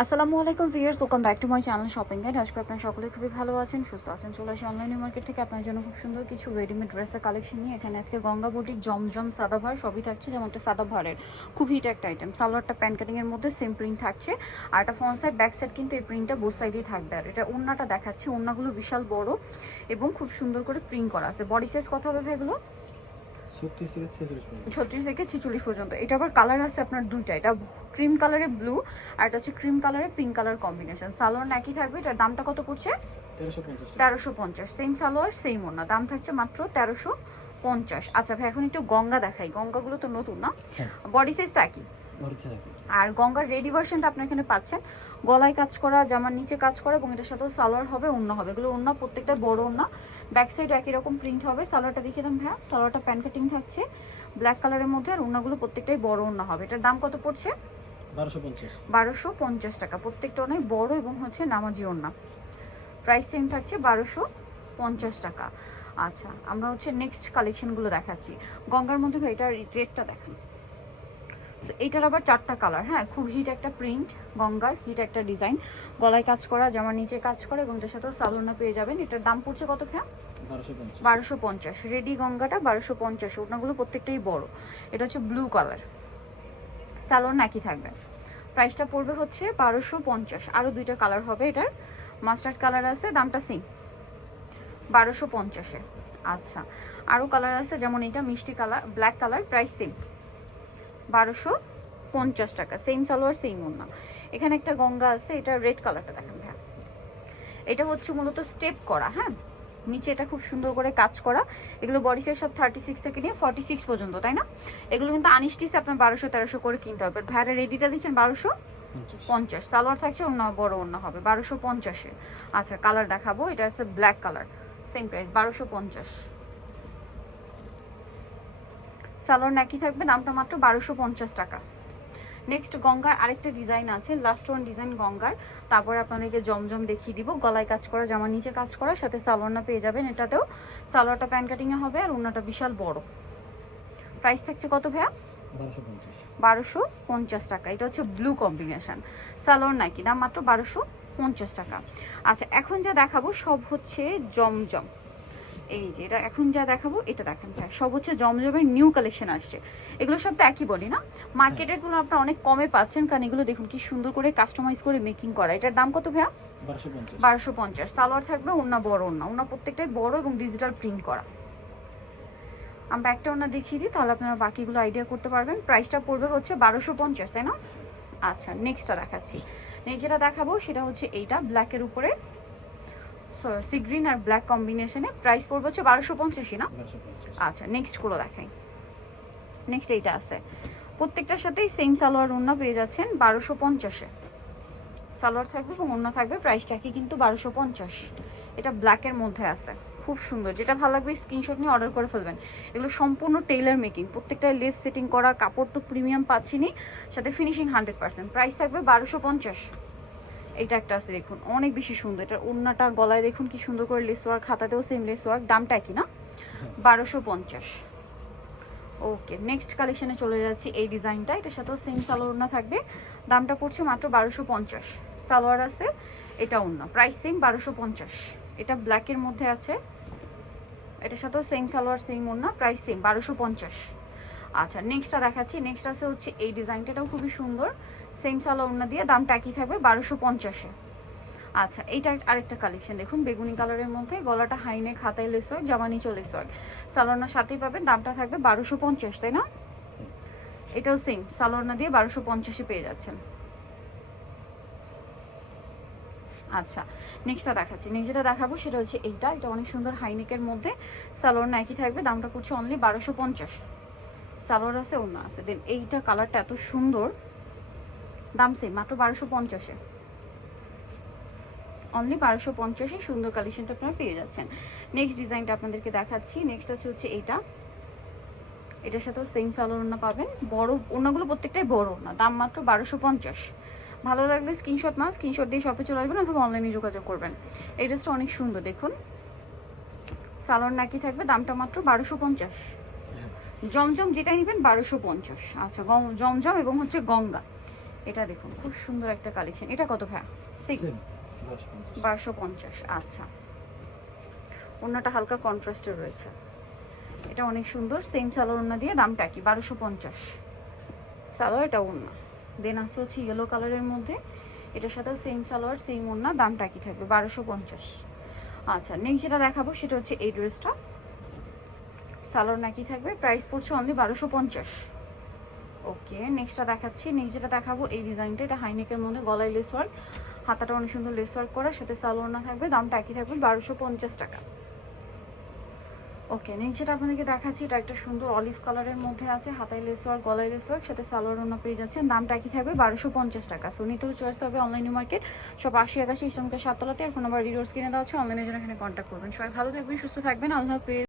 আসসালামু আলাইকুম viewers, welcome back to my channel shopping guide. আজকে আপনারা সকলে খুবই ভালো আছেন, সুস্থ আছেন। চলে আসি অনলাইন মার্কেট থেকে আপনার জন্য খুব সুন্দর কিছু রেডিমেড ড্রেসের কালেকশন নিয়ে। এখানে আজকে গঙ্গা বুটিক জমজম সাদাভার সবই থাকছে, যেমনটা সাদাভারের খুব হিট একটা আইটেম। সালোয়ারটা প্যান কাটিংয়ের মধ্যে সেম প্রিন্ট থাকছে, আর একটা ফ্রন্ট সাইড ব্যাক সাইড কিন্তু এই প্রিন্টটা বোথ সাইডেই থাকবে। আর এটা ওড়নাটা দেখাচ্ছি, ওড়নাগুলো বিশাল বড় এবং খুব সুন্দর করে প্রিন্ট করা আছে। বডি সাইজ কত হবে এগুলো? 36 থেকে 46 পর্যন্ত। এটা আবার কালার আছে আপনার দুইটা, এটা ক্রিম কালারে ব্লু আর এটা হচ্ছে ক্রিম কালারে পিঙ্ক কালার কম্বিনেশন। সালোয়ার একই থাকবে। এটার দামটা কত পড়ছে? 1350। সেম সালোয়ার সেম ওড়না, দাম থাকছে মাত্র 1350। আচ্ছা ভাই, এখন একটু গঙ্গা দেখাই। গঙ্গাগুলো তো নতুন না, বডি সাইজ তো একই। আর গঙ্গার রেডি ভার্সনটা আপনার এখানে পাচ্ছেন, গলায় কাজ করা, জামার নিচে কাজ করা এবং এটার সাথেও সালোয়ার হবে, ওড়না হবে। এগুলো ওড়না প্রত্যেকটা বড় ওড়না, ব্যাক সাইড একই রকম প্রিন্ট হবে। সালোয়ারটা দেখিয়ে দাম ভাইয়া। সালোয়ারটা প্যান কাটিং থাকছে ব্ল্যাক কালারের মধ্যে, আর ওড়নাগুলো প্রত্যেকটাই বড় ওড়না হবে। এটার দাম কত পড়ছে? 1250 টাকা। প্রত্যেকটা অনেক বড় এবং হচ্ছে নামাজি ওড়না। প্রাইস সেম থাকছে 1250 টাকা। আচ্ছা, আমরা হচ্ছে নেক্সট কালেকশনগুলো দেখাচ্ছি। গঙ্গার মধ্যে ভাই এটার রেটটা দেখান। এইটার আবার 4টা কালার। হ্যাঁ, খুব হিট একটা প্রিন্ট, গঙ্গার হিট একটা ডিজাইন, গলায় কাজ করা, জামার নিচে কাজ করা এবং এটার সাথেও সালোনা পেয়ে যাবেন। এটার দাম পড়ছে কত ভাইয়া? 1250। রেডি গঙ্গাটা 1250। ওড়নাগুলো প্রত্যেকটাই বড়। এটা হচ্ছে ব্লু কালার, সালোন একই থাকবে। প্রাইসটা পড়বে হচ্ছে 1250। আরও দুইটা কালার হবে, এটার মাস্টার্ড কালার আছে, দামটা সেম 1250-এ। আচ্ছা, আরও কালার আছে, যেমন এটা মিষ্টি colour, black colour, price same 1250 টাকা। সেম সালোয়ার সেম ওড়না। এখানে একটা গঙ্গা আছে, এটা রেড কালারটা দেখেন ভাইয়া। এটা হচ্ছে মূলত স্টেপ করা, হ্যাঁ, নিচে এটা খুব সুন্দর করে কাজ করা। এগুলো বডি সাইজ সব 36 থেকে নিয়ে 46 পর্যন্ত, তাই না? এগুলো কিন্তু আনস্টিচ আপনার 1200-1300 করে কিনতে হবে। ভাইয়ারা রেডিটা দিচ্ছেন 1250। সালোয়ার থাকছে, অন্য বড় অন্য হবে 1250-এ। আচ্ছা, কালার দেখাবো। এটা আছে black colour, same price 1250। Salwar একই থাকবে, দামটা মাত্র 1250 টাকা। নেক্সট গঙ্গার আরেকটা ডিজাইন আছে, লাস্ট ওয়ান ডিজাইন গঙ্গার। তারপরে আপনাদেরকে জমজম দেখিয়ে দিব। গলায় কাজ করা, জামার নিচে কাজ করা, সাথে সালোয়ারটা পেয়ে যাবেন। এটাতেও সালোয়ারটা প্যান কাটিংয়ে হবে আর ওড়নাটা বিশাল বড়। প্রাইস থাকছে কত ভাইয়া? 1250 টাকা। এটা হচ্ছে ব্লু কম্বিনেশন, সালোয়ার নাকি, দাম মাত্র 1250 টাকা। আচ্ছা, এখন যা দেখাবো সব হচ্ছে জমজম। এই যে এটা এখন যা দেখাবো, এটা দেখেন ভাই, সব হচ্ছে জমজমের নিউ কালেকশন আসছে। এগুলো সব তো একই বডি না, মার্কেটের গুলো আপনারা অনেক কমে পাচ্ছেন, কারণ এগুলো দেখুন কি সুন্দর করে কাস্টমাইজ করে মেকিং করা। এটার দাম কত ভাইয়া? 1250। সালোয়ার থাকবে, ওড়না বড় ওড়না, ওড়না প্রত্যেকটাই বড় এবং ডিজিটাল প্রিন্ট করা। আমরা একটা ওড়না দেখিয়ে দিই, তাহলে আপনারা বাকিগুলো আইডিয়া করতে পারবেন। প্রাইসটা পড়বে হচ্ছে 1250, তাই না? আচ্ছা, নেক্সটটা দেখাচ্ছি। নেক্সট যেটা দেখাবো সেটা হচ্ছে এইটা ব্ল্যাকের উপরে, সি গ্রিন আর ব্ল্যাক কম্বিনেশনে। প্রাইস পড়বে হচ্ছে 1250 না? আচ্ছা, নেক্সটগুলো দেখাই। নেক্সট এইটা আছে, প্রত্যেকটার সাথেই সেম সালোয়ার ওড়না পেয়ে যাচ্ছেন 1250-এ। সালোয়ার থাকবে এবং ওড়না থাকবে, প্রাইসটা কি কিন্তু 1250। এটা ব্ল্যাকের মধ্যে আছে, খুব সুন্দর। যেটা ভালো লাগবে স্ক্রিনশট নিয়ে অর্ডার করে ফেলবেন। এগুলো সম্পূর্ণ টেইলার মেকিং, প্রত্যেকটায় লেস সেটিং করা, কাপড় তো প্রিমিয়াম পাচ্ছিনি, সাথে ফিনিশিং 100%। প্রাইস থাকবে 1250। এটা একটা আছে দেখুন, অনেক বেশি সুন্দর। এটার ওড়নাটা, গলায় দেখুন কি সুন্দর করে লেস ওয়ার্ক, হাতাতেও সেম লেস ওয়ার্ক, দামটা কি না? 1250। ওকে, নেক্সট কালেকশনে চলে যাচ্ছি। এই ডিজাইনটা, এটার সাথেও সেম সালোয়ার ওড়না থাকবে, দামটা পড়ছে মাত্র 1250। সালোয়ার আছে, এটা ওড়না, প্রাইস সেম 1250। এটা ব্ল্যাকের মধ্যে আছে, এটার সাথেও সেম সালোয়ার সেম ওড়না, প্রাইস সেম 1250। আচ্ছা, নেক্সটটা দেখাচ্ছি। নেক্সট আছে হচ্ছে এই ডিজাইনটাও খুবই সুন্দর, সেম সালোয়ার ওড়না দিয়ে, দামটা একই থাকবে 1250-এ। আচ্ছা, এইটা আরেকটা কালেকশন দেখুন, বেগুনি কালারের মধ্যে, গলাটা হাইনেক, হাতায় লেস ওয়ার্ক, জামা নিচে লেস ওয়ার্ক, সালোয়ার সাথেই পাবেন, দামটা থাকবে 1250, তাই না? এটাও সেম সালোয়ার দিয়ে 1250-এ পেয়ে যাচ্ছেন। আচ্ছা, নেক্সটটা দেখাচ্ছি। নেক্সট যেটা দেখাবো সেটা হচ্ছে এইটা, এটা অনেক সুন্দর হাইনেকের মধ্যে, সালোয়ার একই থাকবে, দামটা পড়ছে অনলি 1250। সালোয়ার আছে, ওড়না আছে। দেন এইটা কালারটা এত সুন্দর, দাম সেম মাত্র 1250-এ। অনলি 1250-এ সুন্দর কালেকশনটা আপনারা পেয়ে যাচ্ছেন। নেক্সট ডিজাইনটা আপনাদেরকে দেখাচ্ছি। নেক্সট আছে হচ্ছে এইটা, এটার সাথেও সেম সালোয়ার ওড়না পাবেন, বড় ওড়নাগুলো প্রত্যেকটাই বড় ওড়না, দাম মাত্র 1250। ভালো লাগলে স্ক্রিনশট দিয়ে শপে চলে আসবেন অথবা অনলাইনে যোগাযোগ করবেন। এই ড্রেসটা অনেক সুন্দর দেখুন, সালোয়ার নাকি থাকবে, দামটা মাত্র 1250। জমজম যেটাই নেবেন 1250। আচ্ছা, জমজম এবং হচ্ছে গঙ্গা, এটা দেখুন খুব সুন্দর একটা কালেকশন। এটা কত ভাইয়া? সেম 1250। আচ্ছা, ওড়নাটা হালকা কন্ট্রাস্টের রয়েছে, এটা অনেক সুন্দর। সেম সালোয়ার ওড়না দিয়ে, দামটা কি? 1250 সালোয়ার, এটা ওড়না। দেন আছে হচ্ছে ইয়েলো কালারের মধ্যে, এটার সাথেও সেম সালোয়ার সেম ওড়না, দামটা কি থাকবে? 1250। আচ্ছা, নেক্সট যেটা দেখাবো সেটা হচ্ছে এই ড্রেসটা, সালোয়ার নাকি থাকবে, প্রাইস পড়ছে অনলি 1250। ওকে, নেক্সটটা দেখাচ্ছি। নেক্সট যেটা দেখাবো এই ডিজাইনটা, এটা হাইনেকের মধ্যে গলায় লেস ওয়ার্ক, হাতাটা অনেক সুন্দর লেস ওয়ার্ক করা, সাথে সালোয়ার না থাকবে, দামটা একই থাকবে 1250 টাকা। ওকে, নেক্সট যেটা আপনাদেরকে দেখাচ্ছি, এটা একটা সুন্দর অলিভ কালারের মধ্যে আছে, হাতায় লেস ওয়ার্ক, গলায় লেস ওয়ার্ক, সাথে সালোয়ার ওড়না পেয়ে যাচ্ছেন, দামটা একই থাকবে 1250 টাকা। সো নিতে হলে চলে আসতে হবে অনলাইন মার্কেট, সব 80 81 ইসলামকে 7 তলাতে। আর ফোন নাম্বার ভিডিওস কিনে দেওয়া হচ্ছে, অনলাইনের জন্য এখানে কন্ট্যাক্ট করবেন। সবাই ভালো থাকবেন, সুস্থ থাকবেন, আল্লাহ হাফেজ।